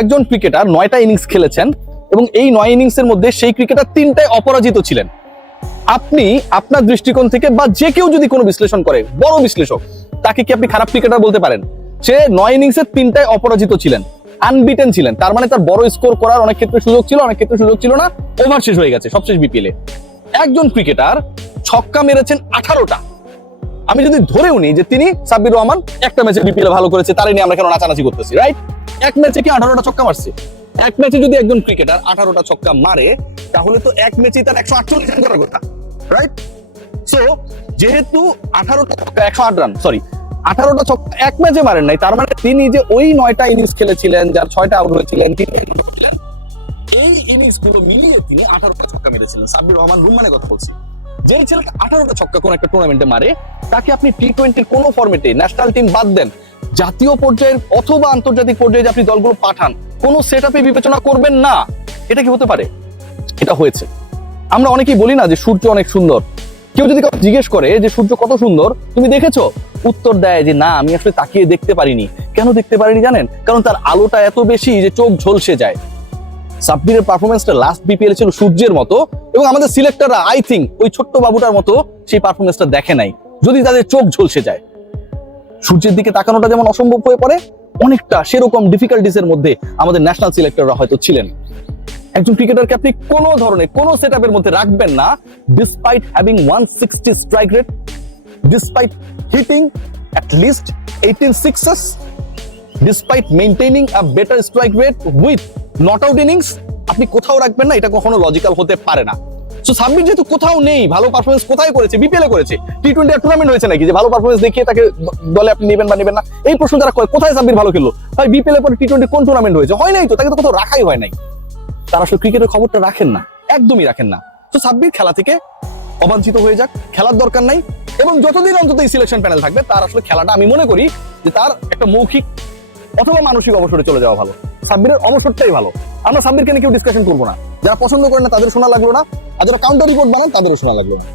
একজন cricketer 9টা innings খেলেছেন এবং এই 9 ইনিংসের মধ্যে সেই ক্রিকেটার 3টায় অপরাজিত ছিলেন। আপনি আপনার দৃষ্টিকোণ থেকে বা যে কেউ যদি কোনো বিশ্লেষণ করে, বড় বিশ্লেষক, তাকে কি আপনি খারাপ ক্রিকেটার বলতে পারেন? সে 9 ইনিংসে 3টায় অপরাজিত ছিলেন, আনবিটেন ছিলেন। তার মানে তার বড় স্কোর করার অনেক ক্ষেত্রে সুযোগ ছিল, অনেক ক্ষেত্রে সুযোগ ছিল না। ওভার শেষ হয়ে গেছে সবশেষ বিপিএলে। একজন ক্রিকেটার ছক্কা মেরেছেন 18টা। আমি যদি ধরেও নিই যে তিনি সাব্বির রহমান একটা ম্যাচে বিপিএল ভালো করেছে, তারই নিয়ে আমরা কেন নাচানাচি করতেছি, রাইট? এক ম্যাচে কি 18টা ছক্কা মারছে? এক ম্যাচে যদি একজন ক্রিকেটার 18টা ছক্কা মারে, তাহলে তো এক ম্যাচেই তার 148 রান করার কথা, রাইট? সো যেহেতু 18টা ছক্কা 108 রান, সরি 18টা ছক্কা এক ম্যাচে মারেন নাই, তার মানে তিনি যে ওই 9টা ইনিংস খেলেছিলেন, যার 6টা আউট হয়েছিলেন, তিনি এই ইনিংস গুলো মিলিয়ে তিনি 18টা ছক্কা মেরেছিলেন। সাব্বির রহমান রুম্মানের কথা বলছি। যে ছেলেকে 18টা ছক্কা কোন একটা টুর্নামেন্টে মারে, তাকে আপনি টি-20 কোন ফরম্যাটে, ন্যাশনাল টিম বাদ দেন, জাতীয় পর্যায়ের অথবা আন্তর্জাতিক পর্যায়ে যে আপনি দলগুলো পাঠান, কোন সেটআপে বিবেচনা করবেন না। এটা কি হতে পারে? এটা হয়েছে। আমরা অনেকেই বলি না যে সূর্য অনেক সুন্দর। কেউ যদি কাউকে জিজ্ঞেস করে যে সূর্য কত সুন্দর, তুমি দেখেছো? উত্তর দেয় যে না, আমি আসলে তাকিয়ে দেখতে পারিনি। কেন দেখতে পারিনি জানেন? কারণ তার আলোটা এত বেশি যে চোখ ঝলসে যায়। সাব্বিরের পারফরমেন্সটা লাস্ট বিপিএল ছিল সূর্যের মতো, এবং আমাদের সিলেক্টররা আই থিঙ্ক ওই ছোট্ট বাবুটার মতো সেই পারফরমেন্সটা দেখে নাই, যদি তাদের চোখ ঝলসে যায়। সূর্যের দিকে তাকানোটা যেমন অসম্ভব হয়ে পড়ে, অনেকটা সেরকম ডিফিকাল্টিস এর মধ্যে আমাদের ন্যাশনাল সিলেক্টররা হয়তো ছিলেন। একজন ক্রিকেটারকে আপনি কোনো ধরনের কোনো সেটআপের মধ্যে রাখবেন না despite having 160 strike rate, despite hitting at least 18 sixes, despite maintaining a better strike rate with not out innings, আপনি কোথাও রাখবেন না। এটা কখনো লজিক্যাল হতে পারে না। সো সাব্বির যেহেতু কোথাও নেই, ভালো পারফরমেন্স কোথায় করেছে? বিপিএল এ করেছে। টি-20 এর টুর্নামেন্ট হয়েছে নাকি যে ভালো পারফরমেন্স দেখিয়ে তাকে দলে আপনি নেবেন বা নেবেন না? এই প্রশ্ন যারা করে, কোথায় সাব্বির ভালো খেললো? ভাই বিপিএল এর পরে টি-20 কোন টুর্নামেন্ট হয়েছে? হয় নাই তো, তাকে তো কোথাও রাখাই হয় নাই। তারা আসলে ক্রিকেটের খবরটা রাখেন না, একদমই রাখেন না। তো সাব্বির খেলা থেকে অবাঞ্ছিত হয়ে যাক, খেলার দরকার নাই। এবং যতদিন অন্তত এই সিলেকশন প্যানেল থাকবে, তার আসলে খেলাটা আমি মনে করি যে তার একটা মৌখিক অথবা মানসিক অবসরে চলে যাওয়া ভালো। সাব্বিরের অবসরটাই ভালো। আমরা সাব্বিরকে নিয়ে কেউ ডিসকাশন করবো না। যারা পছন্দ করেন না তাদের শোনা লাগলো না, আর যারা কাউন্টার রিপোর্ট বানান তাদেরও শোনা লাগলো না।